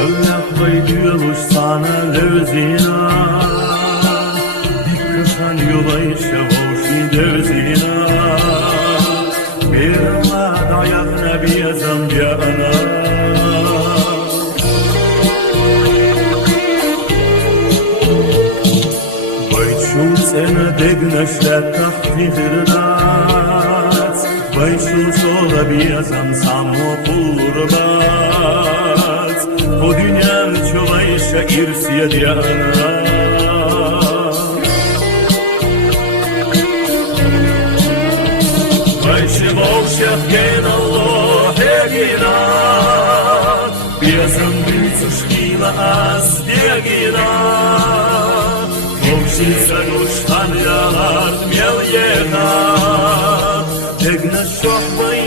Allah baydiyormuş sana lözina Dikkasan yulayışa hoşi dözina Birma dayakna biyazam yana Bayçul sena degnaşla tahtihirdaz Bayçul sola biyazam samo pulurbat O dünyam çoğayışa irsiye diyana Bayçı bolşak gen Allah egina Biyazam bilçuşkila az diyagina Bolşi sagoştan yalar mel yena Tegna şohbay